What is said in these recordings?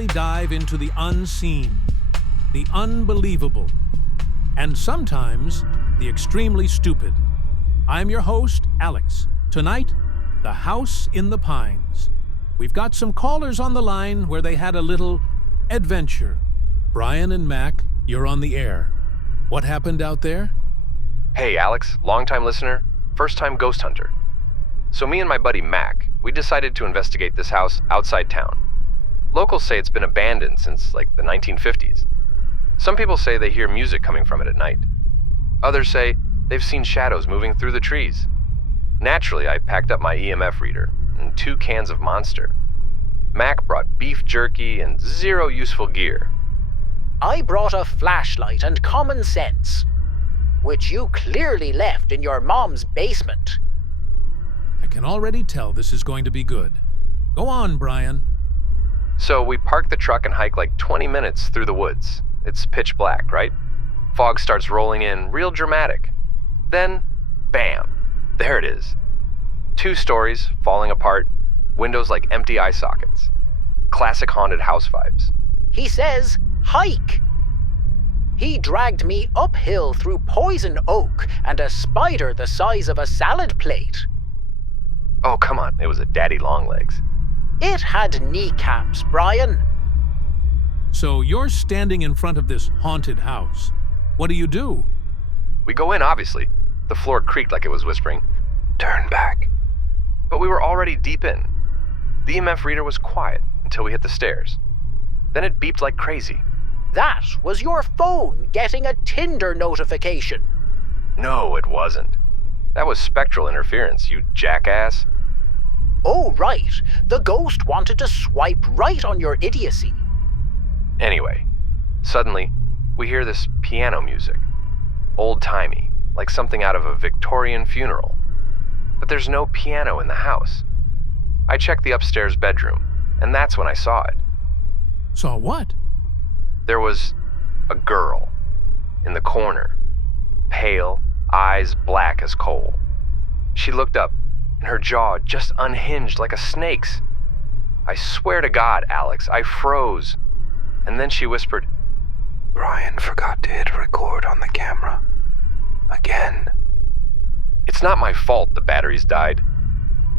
boldly dive into the unseen, the unbelievable, and sometimes the extremely stupid. I'm your host, Alex. Tonight, the house in the pines. We've got some callers on the line where they had a little adventure. Brian and Mac, you're on the air. What happened out there? Hey, Alex, longtime listener, first-time ghost hunter. So me and my buddy Mac, we decided to investigate this house outside town. Locals say it's been abandoned since, the 1950s. Some people say they hear music coming from it at night. Others say they've seen shadows moving through the trees. Naturally, I packed up my EMF reader and 2 cans of Monster. Mac brought beef jerky and 0 useful gear. I brought a flashlight and common sense, which you clearly left in your mom's basement. I can already tell this is going to be good. Go on, Brian. So we park the truck and hike 20 minutes through the woods. It's pitch black, right? Fog starts rolling in, real dramatic. Then, bam, there it is. 2 stories, falling apart, windows like empty eye sockets. Classic haunted house vibes. He says, hike. He dragged me uphill through poison oak and a spider the size of a salad plate. Oh, come on, it was a daddy longlegs. It had kneecaps, Brian. So you're standing in front of this haunted house. What do? We go in, obviously. The floor creaked like it was whispering, "Turn back." But we were already deep in. The EMF reader was quiet until we hit the stairs. Then it beeped like crazy. That was your phone getting a Tinder notification. No, it wasn't. That was spectral interference, you jackass. Oh, right. The ghost wanted to swipe right on your idiocy. Anyway, suddenly, we hear this piano music. Old-timey, like something out of a Victorian funeral. But there's no piano in the house. I checked the upstairs bedroom, and that's when I saw it. Saw what? There was a girl in the corner, pale, eyes black as coal. She looked up, and her jaw just unhinged like a snake's. I swear to God, Alex, I froze. And then she whispered, "Brian forgot to hit record on the camera. Again." It's not my fault the batteries died.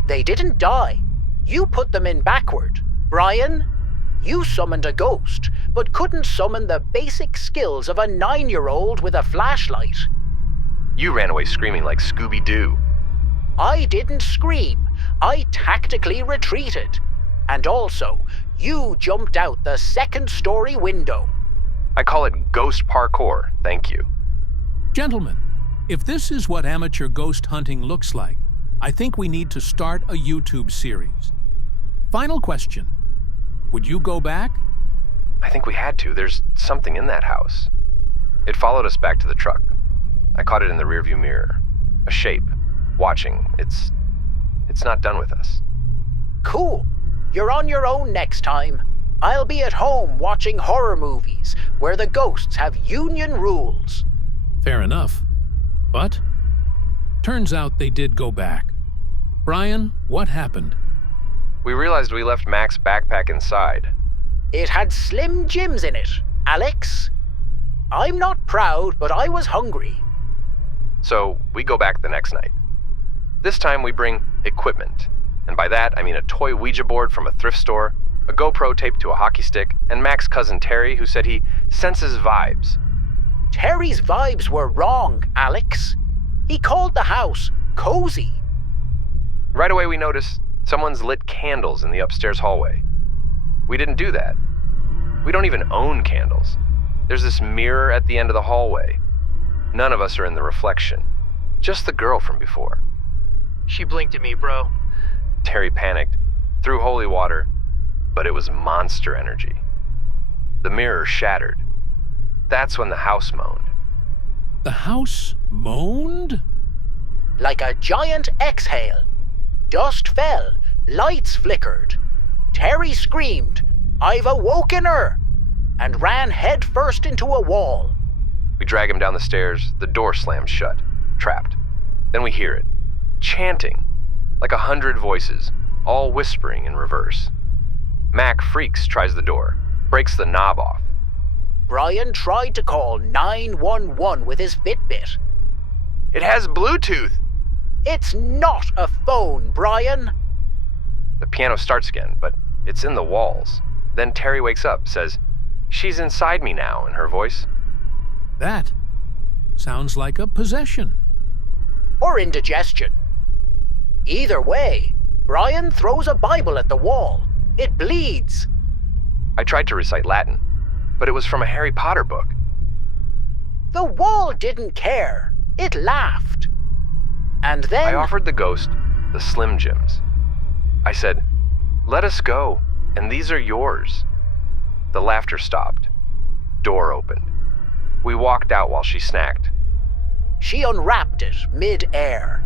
They didn't die. You put them in backward. Brian, you summoned a ghost, but couldn't summon the basic skills of a 9-year-old with a flashlight. You ran away screaming like Scooby-Doo. I didn't scream. I tactically retreated. And also, you jumped out the 2nd-story window. I call it ghost parkour, thank you. Gentlemen, if this is what amateur ghost hunting looks like, I think we need to start a YouTube series. Final question. Would you go back? I think we had to. There's something in that house. It followed us back to the truck. I caught it in the rearview mirror. A shape. Watching. It's not done with us. Cool. You're on your own next time. I'll be at home watching horror movies where the ghosts have union rules. Fair enough. But turns out they did go back. Brian, what happened? We realized we left Mac's backpack inside. It had Slim Jims in it, Alex. I'm not proud, but I was hungry. So we go back the next night. This time we bring equipment. And by that, I mean a toy Ouija board from a thrift store, a GoPro taped to a hockey stick, and Mac's cousin Terry, who said he senses vibes. Terry's vibes were wrong, Alex. He called the house cozy. Right away we notice someone's lit candles in the upstairs hallway. We didn't do that. We don't even own candles. There's this mirror at the end of the hallway. None of us are in the reflection. Just the girl from before. She blinked at me, bro. Terry panicked, threw holy water, but it was monster energy. The mirror shattered. That's when the house moaned. The house moaned? Like a giant exhale. Dust fell, lights flickered. Terry screamed, "I've awoken her!" and ran headfirst into a wall. We drag him down the stairs, the door slams shut, trapped. Then we hear it, chanting, like 100 voices, all whispering in reverse. Mac freaks, tries the door, breaks the knob off. Brian tried to call 911 with his Fitbit. It has Bluetooth! It's not a phone, Brian. The piano starts again, but it's in the walls. Then Terry wakes up, says, "She's inside me now," in her voice. That sounds like a possession. Or indigestion. Either way, Brian throws a Bible at the wall. It bleeds. I tried to recite Latin, but it was from a Harry Potter book. The wall didn't care. It laughed. And then I offered the ghost the Slim Jims. I said, "Let us go, and these are yours." The laughter stopped. Door opened. We walked out while she snacked. she unwrapped it mid-air.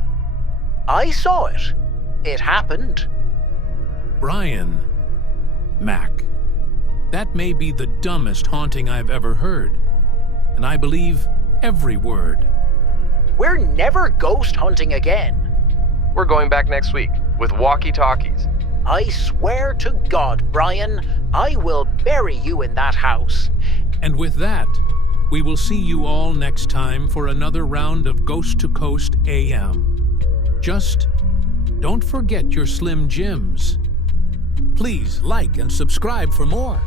I saw it. It happened. Brian, Mac, that may be the dumbest haunting I've ever heard, and I believe every word. We're never ghost hunting again. We're going back next week with walkie-talkies. I swear to God, Brian, I will bury you in that house. And with that, we will see you all next time for another round of Ghost to Coast AM. Just don't forget your Slim Jims. Please like and subscribe for more.